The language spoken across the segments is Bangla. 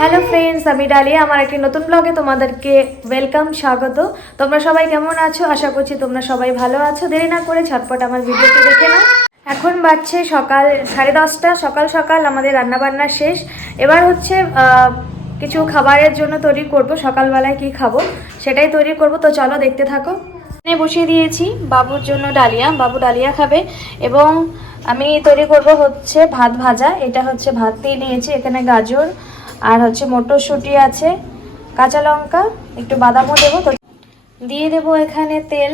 হ্যালো ফ্রেন্ডস, আমি ডালিয়া। আমার একটি নতুন ব্লগে তোমাদেরকে ওয়েলকাম, স্বাগত। তোমরা সবাই কেমন আছো? আশা করছি তোমরা সবাই ভালো আছো। দেরি না করে ঝটপট আমার ভিডিওটি দেখে নাও। এখন বাজছে সকাল 10:30। সকাল সকাল আমাদের রান্নাবান্না শেষ। এবার হচ্ছে কিছু খাবারের জন্য তৈরি করব। সকালবেলায় কি খাবো সেটাই তৈরি করব, তো চলো দেখতে থাকো। এখানে বসিয়ে দিয়েছি বাবুর জন্য ডালিয়া। বাবু ডালিয়া খাবে এবং আমি তৈরি করব হচ্ছে ভাত ভাজা। এটা হচ্ছে ভাত দিয়ে নিয়েছি, এখানে গাজর আর হচ্ছে মটরশুঁটি আছে, কাঁচা লঙ্কা, একটু বাদামও দেবো। তো দিয়ে দেবো এখানে তেল।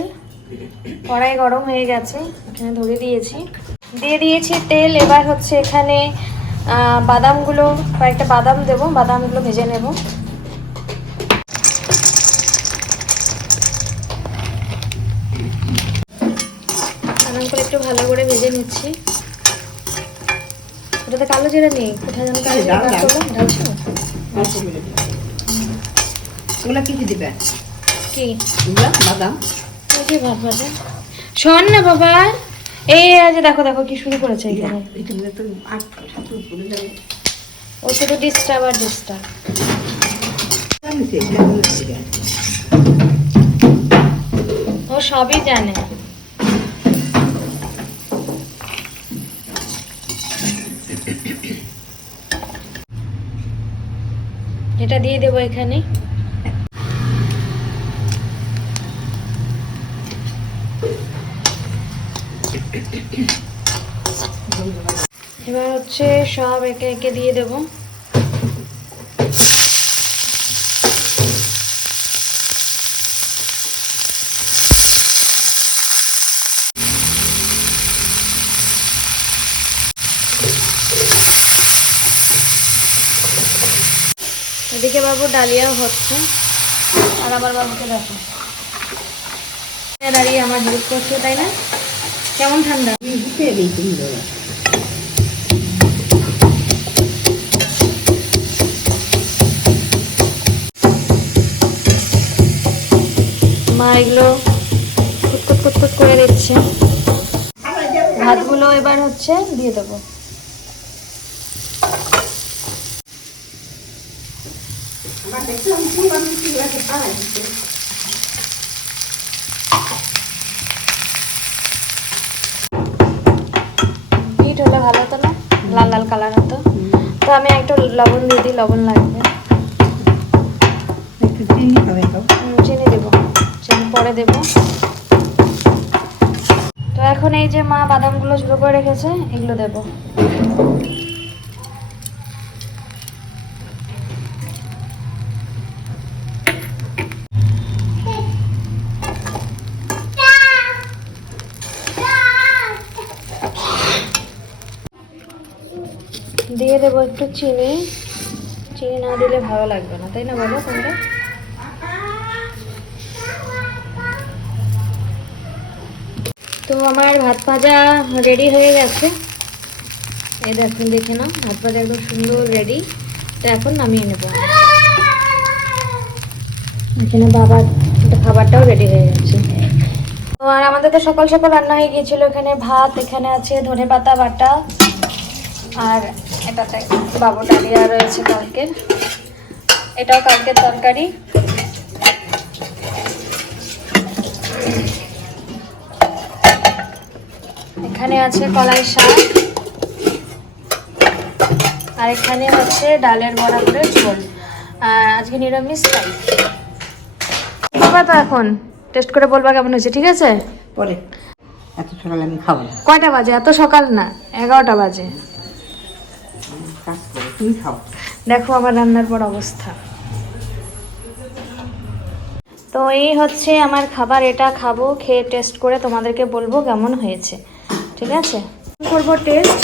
কড়াই গরম হয়ে গেছে, এখানে ধরে দিয়েছি, দিয়ে দিয়েছি তেল। এবার হচ্ছে এখানে বাদামগুলো, কয়েকটা বাদাম দেবো, বাদামগুলো ভেজে নেব। বাদামগুলো একটু ভালো করে ভেজে নিচ্ছি। ওটাতে কালো জিরা নেই, কোথায় যেন কালো জিরা করলাম, ঢালছি। ওগুলা কি দিবে? কি বাদাম? ভাত ভাজা। শোন না বাবা, এই আজ দেখো দেখো কি শুরু করেছে এখানে। ও শুধু ডিস্টার্ব আর ডিস্টার্ব। ও সবই জানে। এটা দিয়ে দেবো এখানে। এবার হচ্ছে সব একে একে দিয়ে দেবো। এদিকে বাবু ডালিয়াও হচ্ছে, আর আমার বাবুকে দেখো দাঁড়িয়ে আমার হেল্প করছে, তাই না? কেমন ঠান্ডা? মা এগুলো কুতকুত কুতকুত করে দিচ্ছে। ভাতগুলো এবার হচ্ছে দিয়ে দেবো। হিট হলে ভালো হতো না, লাল লাল কালার হতো। তো আমি একটু লবণ দিয়ে দিই, লবণ লাগবে। চিনি দেবো, চিনি পরে দেবো। তো এখন এই যে মা বাদামগুলো ঝুড়ো করে রেখেছে, এগুলো দেবো। দিয়ে দেবো একটু চিনি। চিনি না দিলে ভালো লাগবে না, তাই না বলো তোমরা? তো আমার ভাত ভাজা রেডি হয়ে গেছে। এই দেখুন, দেখে নাও, ভাত ভাজা একদম সুন্দর রেডি। তো এখন নামিয়ে নেব। এখানে বাবার খাবারটাও রেডি হয়ে গেছে। তো আর আমাদের তো সকাল সকাল রান্না হয়ে গিয়েছিল। এখানে ভাত, এখানে আছে ধনেপাতা বাটা, আর এটাতে বাবু ডালিয়া রয়েছে কালকের, এটাও কালকের তরকারি। এখানে আছে কলাই শাক, আর এখানে হচ্ছে ডালের বড়া করে ঝোল। আজকে নিরামিষ তাই। বাবা তো এখন টেস্ট করে বলবা কেমন হয়েছে, ঠিক আছে? পরে এত সকালে আমি খাবো না। কয়টা বাজে? এত সকাল না, 11টা বাজে। তুমি খাও। দেখো আমার রান্নার পর অবস্থা। তো এই হচ্ছে আমার খাবার, এটা খাবো, খেয়ে টেস্ট করে তোমাদেরকে বলবো কেমন হয়েছে, ঠিক আছে? করবো টেস্ট।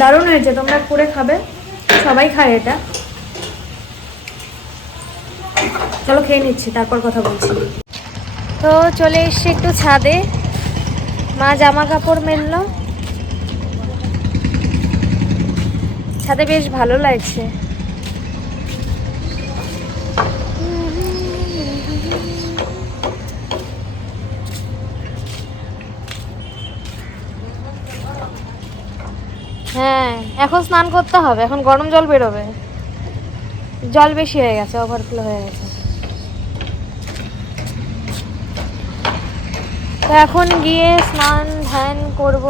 দারুণ হয়েছে, তোমরা করে খাবে, সবাই খায় এটা। চলো খেয়ে নিচ্ছি, তারপর কথা বলছি। তো চলে এসছি একটু ছাদে। মা জামা কাপড় মেললো, ছাদে বেশ ভালো লাগছে। হ্যাঁ, এখন স্নান করতে হবে, এখন গরম জল বেরোবে, জল বেশি হয়ে গেছে, ওভারফ্লো হয়ে গেছে। তো এখন গিয়ে স্নান ধ্যান করব।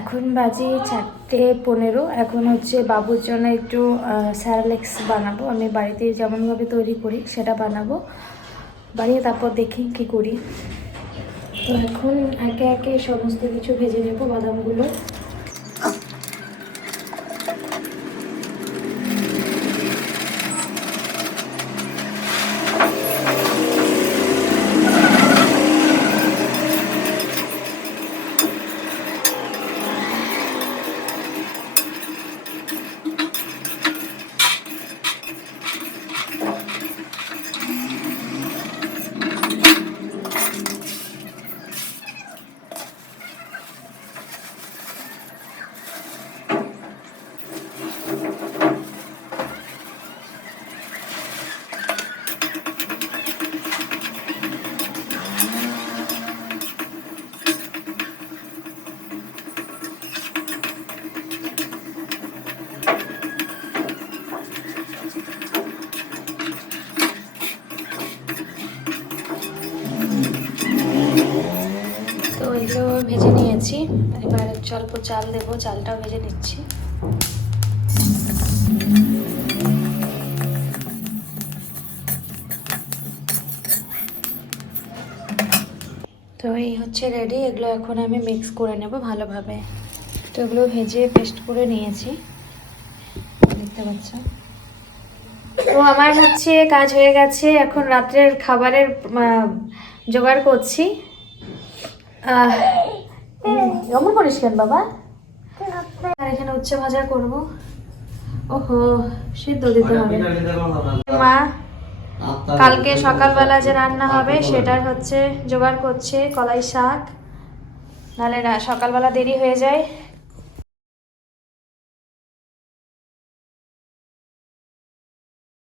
এখন বাজে 4:15। এখন হচ্ছে বাবুর জন্য একটু স্যারালেক্স বানাবো। আমি বাড়িতে যেমনভাবে তৈরি করি সেটা বানাবো, বানিয়ে তারপর দেখি কি করি। তো এখন একে একে সমস্ত কিছু ভেজে নেবো, বাদামগুলো। তো এগুলো ভেজে নিয়েছি, এবার অল্প চাল দেবো, চালটাও ভেজে নিচ্ছি। তো এই হচ্ছে রেডি, এগুলো এখন আমি মিক্স করে নেব ভালোভাবে। তো এগুলো ভেজে পেস্ট করে নিয়েছি, দেখতে পাচ্ছ। তো আমার হচ্ছে কাজ হয়ে গেছে, এখন রাত্রের খাবারের জোগাড় করছি। কেমন করিস কেন বাবা? আর এখানে উচ্ছে ভাজা করব। ওহো, সিদ্ধ দিতে হবে। মা কালকে সকালবেলা যে রান্না হবে সেটার হচ্ছে জোগাড় করছে, কলাই শাক, নাহলে সকালবেলা দেরি হয়ে যায়।